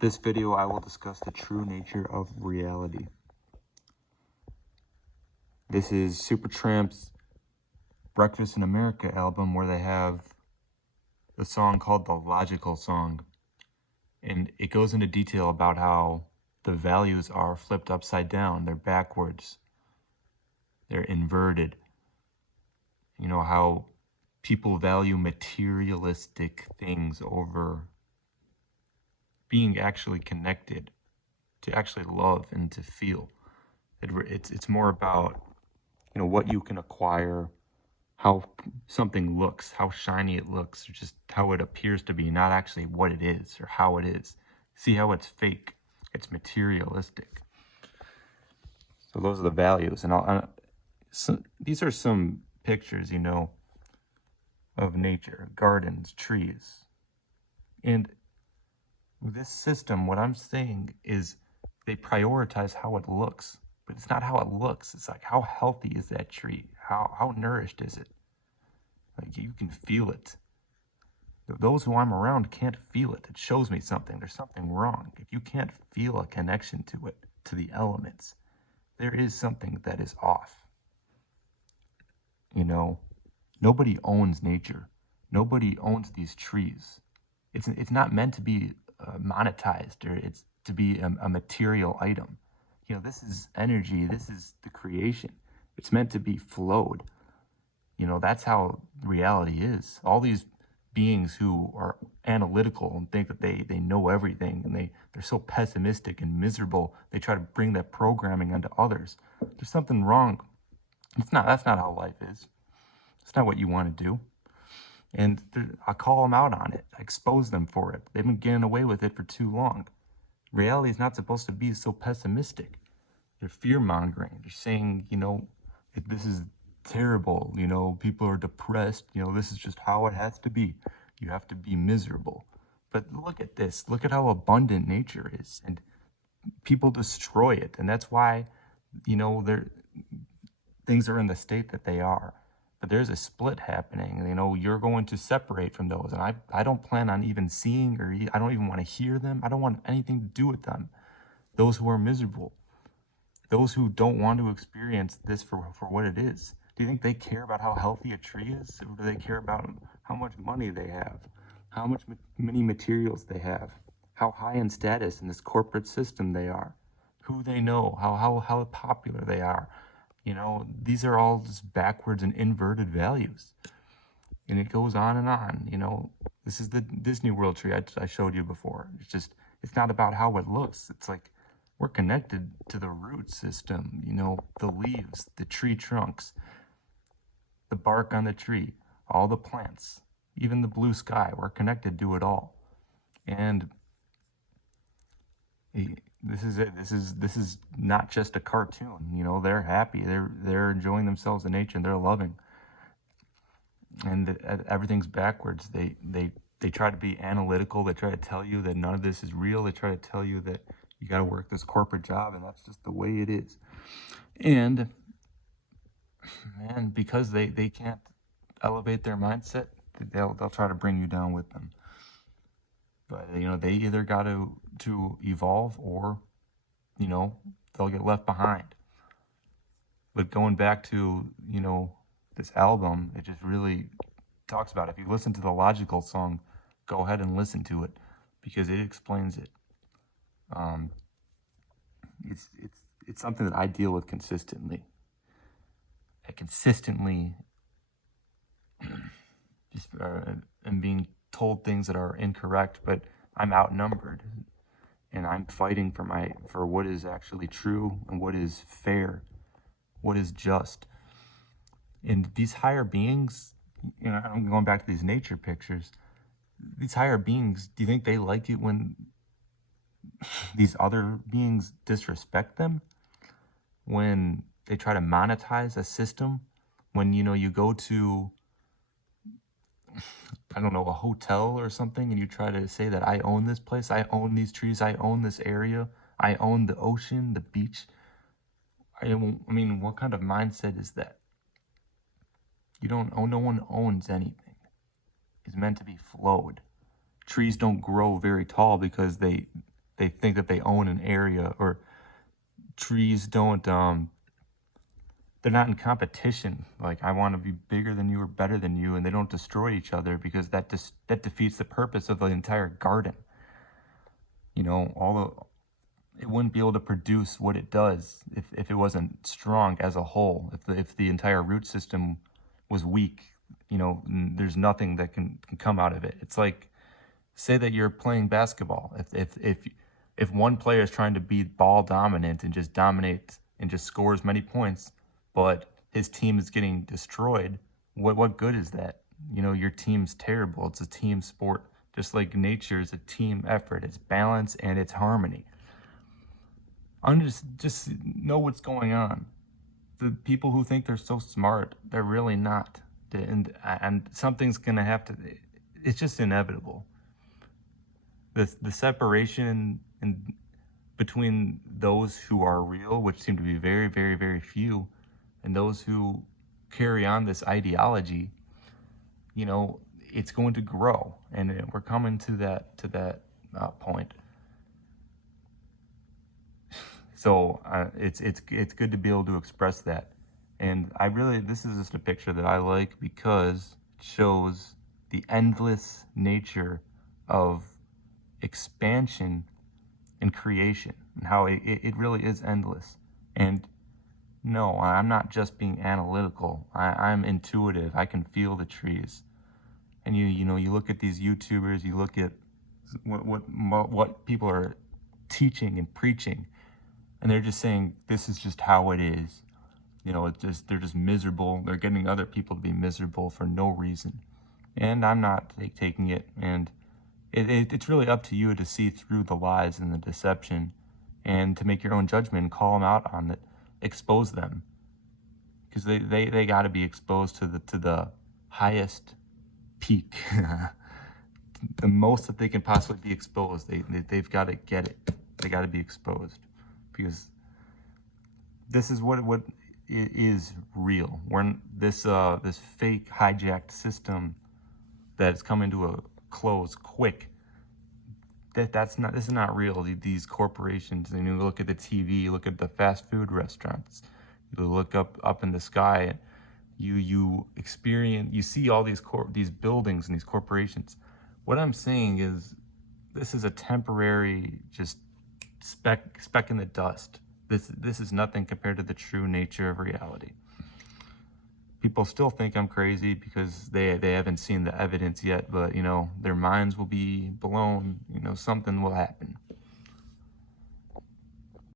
This video, I will discuss the true nature of reality. This is Supertramp's Breakfast in America album, where they have a song called The Logical Song. And it goes into detail about how the values are flipped upside down. They're backwards. They're inverted. You know, how people value materialistic things over being actually connected, to actually love and to feel. It's more about, you know, what you can acquire, how something looks, how shiny it looks, or just how it appears to be, not actually what it is or how it is. See how it's fake? It's materialistic. So those are the values, and these are some pictures, you know, of nature, gardens, trees, and this system. What I'm saying is, they prioritize how it looks, but it's not how it looks. It's like, how healthy is that tree? How nourished is it? Like, you can feel it. Those who I'm around can't feel it. It shows me something. There's something wrong. If you can't feel a connection to it, to the elements, there is something that is off. You know, nobody owns nature. Nobody owns these trees. It's not meant to be monetized, or it's to be a material item. You know, this is energy. This is the creation. It's meant to be flowed. You know, that's how reality is. All these beings who are analytical and think that they know everything, and they're so pessimistic and miserable, they try to bring that programming onto others. There's something wrong. That's not how life is. It's not what you want to do. And I call them out on it. I expose them for it. They've been getting away with it for too long. Reality is not supposed to be so pessimistic. They're fear-mongering. They're saying, you know, this is terrible. You know, people are depressed. You know, this is just how it has to be. You have to be miserable. But look at this. Look at how abundant nature is. And people destroy it. And that's why, you know, things are in the state that they are. But there's a split happening. You know, you're going to separate from those. And I don't plan on even seeing, or I don't even want to hear them. I don't want anything to do with them. Those who are miserable. Those who don't want to experience this for what it is. Do you think they care about how healthy a tree is? Or do they care about how much money they have? How many materials they have? How high in status in this corporate system they are? Who they know? How popular they are? You know, these are all just backwards and inverted values. And it goes on and on. You know, this is the Disney World tree I showed you before. It's not about how it looks. It's like, we're connected to the root system, you know, the leaves, the tree trunks, the bark on the tree, all the plants, even the blue sky. We're connected to it all. And this is it. This is not just a cartoon. You know, they're happy. They're enjoying themselves in nature, and they're loving. And everything's backwards. They try to be analytical. They try to tell you that none of this is real. They try to tell you that you got to work this corporate job, and that's just the way it is. And man, because they can't elevate their mindset, they'll try to bring you down with them. But you know, they either got to evolve, or, you know, they'll get left behind. But going back to, you know, this album, it just really talks about it. If you listen to the Logical Song, go ahead and listen to it, because it explains it. It's something that I deal with consistently. I consistently just am being told things that are incorrect, but I'm outnumbered, and I'm fighting for what is actually true and what is fair, what is just. And these higher beings, you know, I'm going back to these nature pictures. These higher beings, do you think they like it when these other beings disrespect them? When they try to monetize a system? When, you know, you go to, I don't know, a hotel or something, and you try to say that I own this place, I own these trees, I own this area, I own the ocean, the beach. I mean, what kind of mindset is that? You don't own, no one owns anything. It's meant to be flowed. Trees don't grow very tall because they they think that they own an area, or trees don't, they're not in competition. Like, I want to be bigger than you or better than you, and they don't destroy each other, because that defeats the purpose of the entire garden. You know, it wouldn't be able to produce what it does if it wasn't strong as a whole. If the entire root system was weak, you know, there's nothing that can come out of it. It's like, say that you're playing basketball. If one player is trying to be ball dominant and just dominate and just score as many points, but his team is getting destroyed, what good is that? You know, your team's terrible. It's a team sport. Just like nature is a team effort. It's balance and it's harmony. Just know what's going on. The people who think they're so smart, they're really not. And something's gonna have to. It's just inevitable. The separation between those who are real, which seem to be very, very, very few, and those who carry on this ideology, you know, it's going to grow, and we're coming to that point. So it's good to be able to express that, and this is just a picture that I like because it shows the endless nature of expansion and creation, and how it really is endless. And no, I'm not just being analytical. I'm intuitive. I can feel the trees. And you know, you look at these YouTubers, you look at what people are teaching and preaching, and they're just saying this is just how it is. You know, they're just miserable. They're getting other people to be miserable for no reason. And I'm not taking it. And it's really up to you to see through the lies and the deception, and to make your own judgment and call them out on it, expose them, because they got to be exposed to the highest peak, the most that they can possibly be exposed. They've got to get it. They got to be exposed, because this is what is real. This fake hijacked system that's coming to a close quick. This is not real. These corporations, and you look at the TV, you look at the fast food restaurants, you look up in the sky, you see all these buildings and these corporations. What I'm saying is, this is a temporary just speck in the dust. This is nothing compared to the true nature of reality. People still think I'm crazy because they haven't seen the evidence yet, but you know, their minds will be blown. You know, something will happen.